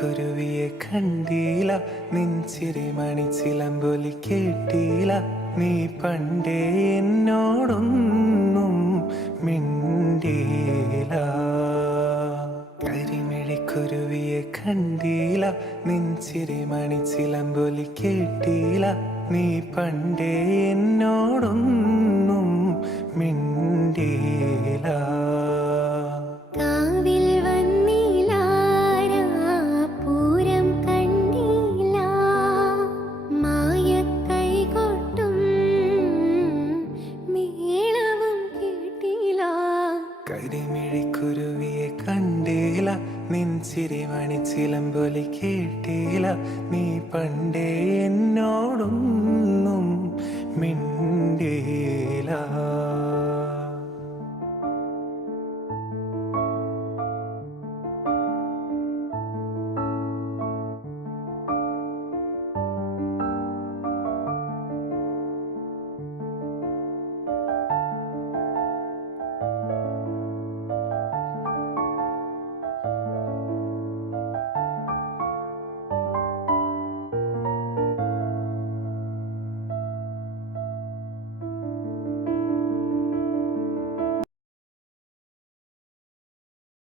കരിമിഴിക്കുരുവിയെ കണ്ടീല, നിൻചിരി മണിച്ചിലമ്പൊലി കേട്ടീല, നീ പണ്ടേ എന്നോടൊന്നും മിണ്ടീല. കരിമിഴിക്കുരുവിയെ കണ്ടീല, നിൻചിരി മണിച്ചിലമ്പൊലി കേട്ടീല, നീ പണ്ടേ എന്നോടൊന്നും മിണ്ടീല. കരിമിഴിക്കുരുവിയെ കണ്ടീല, നിൻചിരി മണിച്ചിലമ്പൊലി കേട്ടീല, നീ പണ്ടേ എന്നോടൊന്നും മിണ്ടീല.